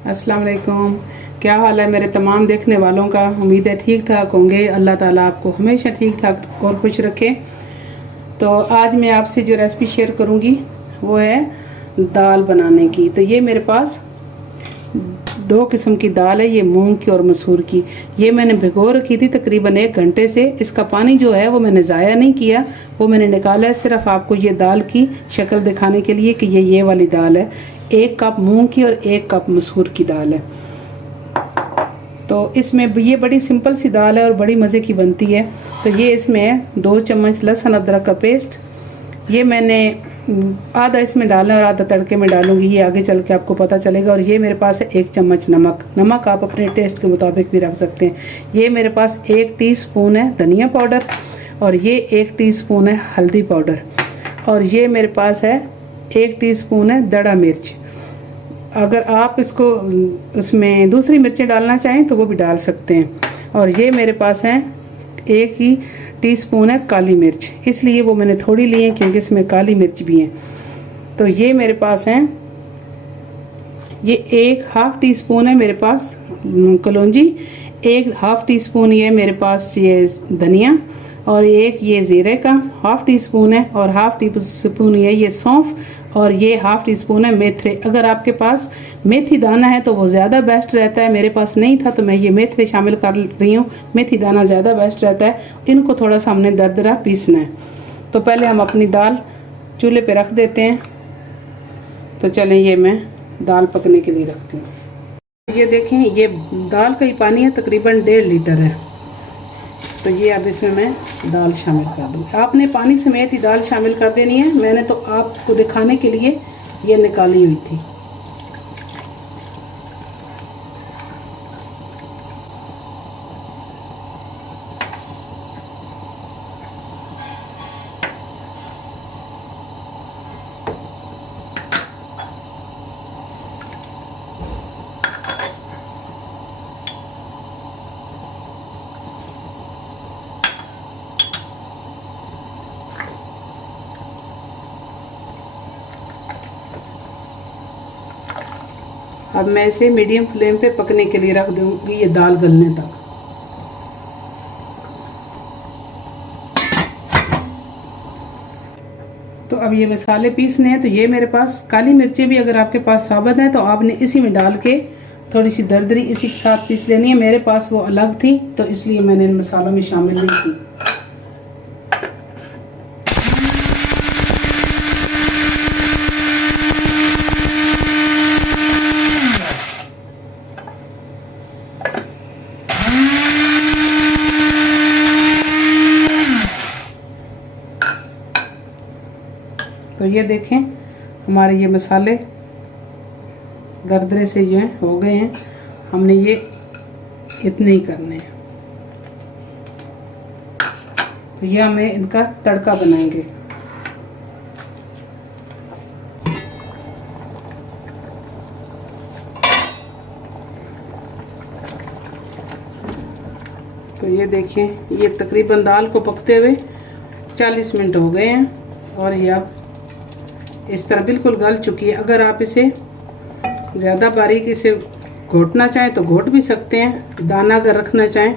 अस्सलाम वालेकुम। क्या हाल है मेरे तमाम देखने वालों का। उम्मीद है ठीक ठाक होंगे। अल्लाह ताला आपको हमेशा ठीक ठाक और खुश रखे। तो आज मैं आपसे जो रेसिपी शेयर करूंगी वो है दाल बनाने की। तो ये मेरे पास दो किस्म की दाल है, ये मूंग की और मसूर की। ये मैंने भिगो रखी थी तकरीबन 1 घंटे से। इसका पानी जो है वो मैंने ज़ाया नहीं किया, वो मैंने निकाला है सिर्फ आपको ये दाल की शक्ल दिखाने के लिए कि ये वाली दाल है। 1 कप मूंग की और 1 कप मसूर की दाल है। तो इसमें ये बड़ी सिंपल सी दाल है और बड़ी मज़े की बनती है। तो ये इसमें है 2 चम्मच लहसुन अदरक का पेस्ट। ये मैंने आधा इसमें डाला और आधा तड़के में डालूंगी, ये आगे चल के आपको पता चलेगा। और ये मेरे पास है 1 चम्मच नमक आप अपने टेस्ट के मुताबिक भी रख सकते हैं। ये मेरे पास 1 टीस्पून है धनिया पाउडर और ये 1 टीस्पून है हल्दी पाउडर और ये मेरे पास है 1 टीस्पून है दड़ा मिर्च। अगर आप इसको उसमें दूसरी मिर्चें डालना चाहें तो वो भी डाल सकते हैं। और ये मेरे पास है 1 ही टीस्पून है काली मिर्च, इसलिए वो मैंने थोड़ी ली है क्योंकि इसमें काली मिर्च भी है। तो ये मेरे पास है, ये 1 हाफ टी स्पून है मेरे पास कलौंजी, 1 हाफ टी स्पून ये मेरे पास ये धनिया और 1 ये ज़ीरे का हाफ टी स्पून है और हाफ टी स्पून ये सौंफ और ये हाफ टी स्पून है मेथरे। अगर आपके पास मेथी दाना है तो वो ज़्यादा बेस्ट रहता है। मेरे पास नहीं था तो मैं ये मेथरे शामिल कर रही हूँ। मेथी दाना ज़्यादा बेस्ट रहता है। इनको थोड़ा सा हमने दरदरा पीसना है। तो पहले हम अपनी दाल चूल्हे पे रख देते हैं। तो चलें ये मैं दाल पकने के लिए रखती हूँ। ये देखें, ये दाल का ही पानी है, तकरीबन 1.5 लीटर है। तो ये अब इसमें मैं दाल शामिल कर दूँगी। आपने पानी समेत ही दाल शामिल कर देनी है। मैंने तो आपको दिखाने के लिए ये निकाली हुई थी। अब मैं इसे मीडियम फ्लेम पे पकने के लिए रख दूंगी, ये दाल गलने तक। तो अब ये मसाले पीसने हैं। तो ये मेरे पास काली मिर्चें भी अगर आपके पास साबुत हैं तो आपने इसी में डाल के थोड़ी सी दरदरी इसी के साथ पीस लेनी है। मेरे पास वो अलग थी तो इसलिए मैंने इन मसालों में शामिल नहीं की। तो ये देखें हमारे ये मसाले दरदरे से जो है हो गए हैं। हमने ये इतने ही करने हैं। तो ये हमें इनका तड़का बनाएंगे। तो ये देखिए, ये तकरीबन दाल को पकते हुए 40 मिनट हो गए हैं और ये अब इस तरह बिल्कुल गल चुकी है। अगर आप इसे ज़्यादा बारीकी से घोटना चाहें तो घोट भी सकते हैं। दाना अगर रखना चाहें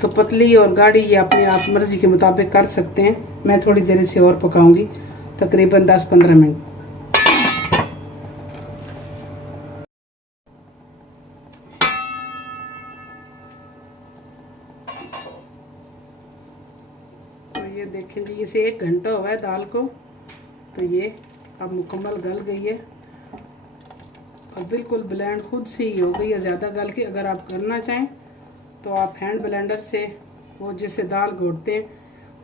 तो पतली और गाढ़ी ये अपने आप मर्ज़ी के मुताबिक कर सकते हैं। मैं थोड़ी देर इसे और पकाऊंगी, तकरीबन 10-15 मिनट। तो ये देखें जी, इसे 1 घंटा हुआ है दाल को। तो ये अब मुकम्मल गल गई है और बिल्कुल ब्लेंड खुद से ही हो गई है ज़्यादा गल के। अगर आप करना चाहें तो आप हैंड ब्लेंडर से वो जैसे दाल घोटते हैं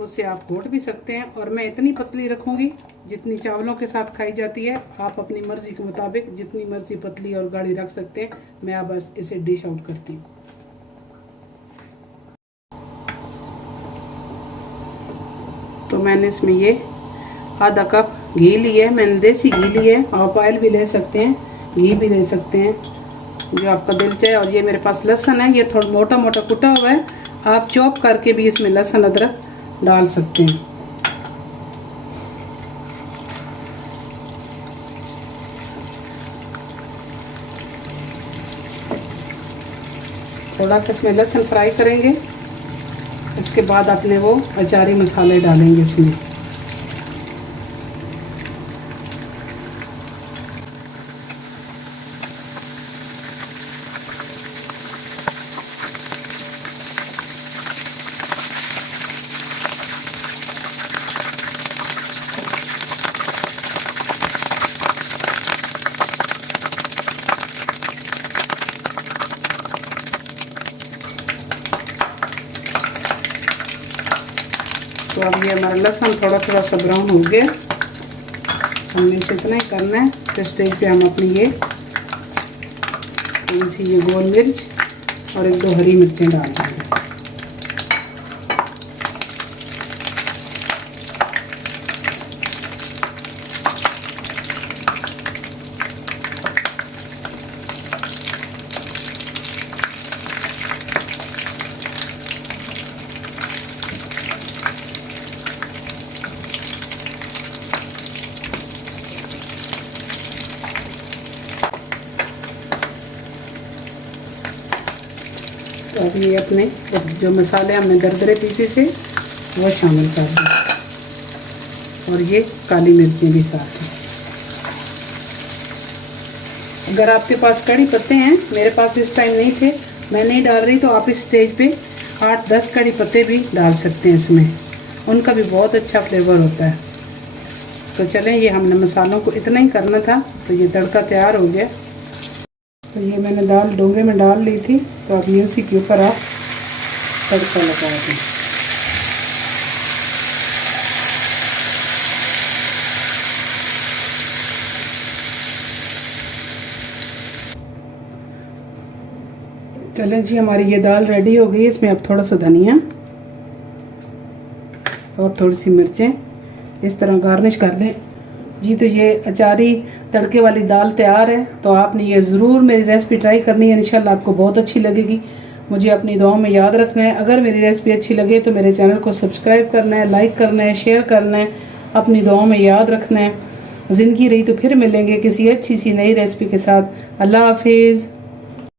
उससे आप घोट भी सकते हैं। और मैं इतनी पतली रखूँगी जितनी चावलों के साथ खाई जाती है। आप अपनी मर्ज़ी के मुताबिक जितनी मर्ज़ी पतली और गाढ़ी रख सकते हैं। मैं अब बस इसे डिश आउट करती हूँ। तो मैंने इसमें ये आधा कप घी लिया है। मैंने देसी घी लिया है, आप ऑयल भी ले सकते हैं, घी भी ले सकते हैं, जो आपका दिल चाहे। और ये मेरे पास लहसुन है, ये थोड़ा मोटा मोटा कुटा हुआ है। आप चॉप करके भी इसमें लहसुन अदरक डाल सकते हैं। थोड़ा सा इसमें लहसुन फ्राई करेंगे। इसके बाद अपने वो अचारी मसाले डालेंगे इसमें। तो अब ये हमारा लहसुन थोड़ा थोड़ा सा ब्राउन हो गया। हमने इसे इतना ही करना है। तो स्टेज पे हम अपनी ये थोड़ी सी ये गोल मिर्च और 1-2 हरी मिर्चें डाल देंगे। तो अब ये अपने जो मसाले हमने दरदरे पीसे से वो शामिल कर दें और ये काली मिर्चें भी साथ हैं। अगर आपके पास कड़ी पत्ते हैं, मेरे पास इस टाइम नहीं थे, मैं नहीं डाल रही, तो आप इस स्टेज पे 8-10 कड़ी पत्ते भी डाल सकते हैं इसमें, उनका भी बहुत अच्छा फ्लेवर होता है। तो चलें, ये हमने मसालों को इतना ही करना था। तो ये तड़का तैयार हो गया। तो ये मैंने दाल डोंगे में डाल ली थी। तो अब ये उसी के ऊपर आप तड़का लगा दें। चलें जी, हमारी ये दाल रेडी हो गई। इसमें अब थोड़ा सा धनिया और थोड़ी सी मिर्चें इस तरह गार्निश कर दें जी। तो ये अचारी तड़के वाली दाल तैयार है। तो आपने ये ज़रूर मेरी रेसिपी ट्राई करनी है, इंशाल्लाह आपको बहुत अच्छी लगेगी। मुझे अपनी दुआओं में याद रखना है। अगर मेरी रेसिपी अच्छी लगे तो मेरे चैनल को सब्सक्राइब करना है, लाइक करना है, शेयर करना है, अपनी दुआओं में याद रखना है। ज़िंदगी रही तो फिर मिलेंगे किसी अच्छी सी नई रेसिपी के साथ। अल्लाह हाफिज़।